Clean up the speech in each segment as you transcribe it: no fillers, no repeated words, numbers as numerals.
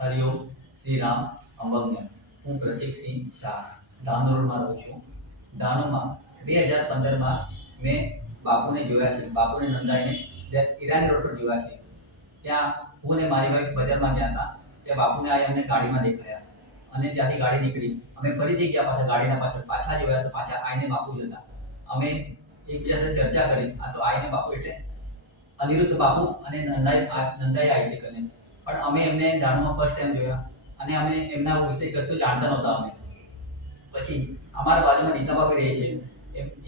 હરિઓમ શ્રી રામ અંબજ્ઞ હું પ્રતીકસિંહ શાહ ધાનોરમાં રહું છું. ધાનોમાં 2015માં મેં બાપુને જોયા છે. બાપુને નંદાઈને ઈરાની રોડ પર જોયા છે. ત્યાં હું ને મારી વાઈફ બજારમાં ગયા હતા. ત્યાં બાપુને આ અમને ગાડીમાં દેખાયા અને ત્યાંથી ગાડી નીકળી. અમે ફરીથી ગયા પાછા ગાડીના પાછળ પાછા જોયા તો પાછા આઈને બાપુ જ હતા. અમે એકબીજા સાથે ચર્ચા કરી. આ તો આઈને બાપુ એટલે અનિરુદ્ધ બાપુ અને નંદાઈ આવી છે કરીને. પણ અમે એમને ધાણોમાં ફર્સ્ટ ટાઈમ જોયા અને અમે એમના વિશે કશું જાણતા નહોતા. અમે પછી અમારા બાજુમાં નીતા બાપી રહે છે.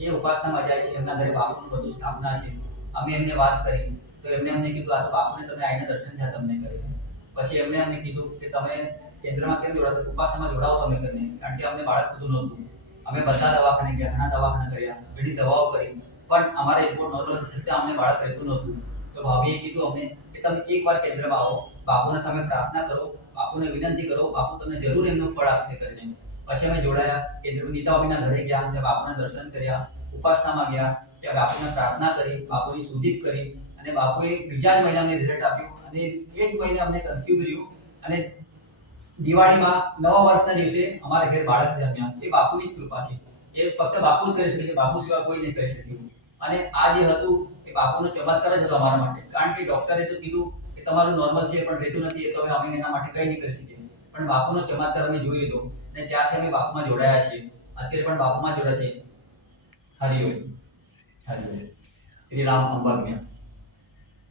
એ ઉપાસનામાં જાય છે. એમના ઘરે બાપુનું બધું સ્થાપના છે. અમે એમને વાત કરી તો એમને અમને કીધું આ તો બાપુને તમે આઈને દર્શન થયા તમને કરીને. પછી એમને અમને કીધું કે તમે કેન્દ્રમાં કેમ જોડાતો, ઉપાસનામાં જોડાવો તમે કરીને, કારણ કે અમને બાળક થતું નહોતું. અમે બધા દવાખાને ગયા, ઘણા દવાખાના કર્યા, ઘણી દવાઓ કરી, પણ અમારા રિપોર્ટ નોર્મલ છતાં અમને બાળક રહેતું નહોતું. તો ભાભીએ કીધું અમને કે તમે એકવાર કેન્દ્રમાં આવો, બાપુના સામે પ્રાર્થના કરો, બાપુને વિનંતી કરો, બાપુ તમને જરૂર એમનું ફળ આપશે કરીને. પછી અમે જોડાયા, કેન્દ્રમાં નીતા બાપીના ઘરે ગયા, ત્યાં બાપુના દર્શન કર્યા, ઉપાસનામાં ગયા, ત્યાં બાપુને પ્રાર્થના કરી, બાપુની સ્તુતિ કરી અને બાપુએ બીજા જ મહિને અમને રિઝલ્ટ આપ્યું અને એ જ મહિને અમને કન્સીવ કર્યું અને દિવાળીમાં નવા વર્ષના દિવસે અમારા ઘરે બાળક જન્મ્યા. એ બાપુની જ કૃપા છે. એ ફક્ત બાપુ જ કરી શકે, બાપુ સિવાય કોઈ નહીં કરી શક્યું. અને આ જે હતું એ બાપુનો ચમત્કાર જ હતો અમારા માટે, કારણ કે ડોક્ટરે તો કીધું કે તમારું નોર્મલ છે પણ રહેતું નથી, એ તો હવે અમે એના માટે કંઈ નહીં કરી શકીએ. પણ બાપુનો ચમત્કાર અમે જોઈ લીધો અને ત્યારથી અમે બાપુમાં જોડાયા છીએ. અત્યારે પણ બાપુમાં જોડાયા છે. હરિઓમ હરિઓમ શ્રી રામ અંબજ્ઞ.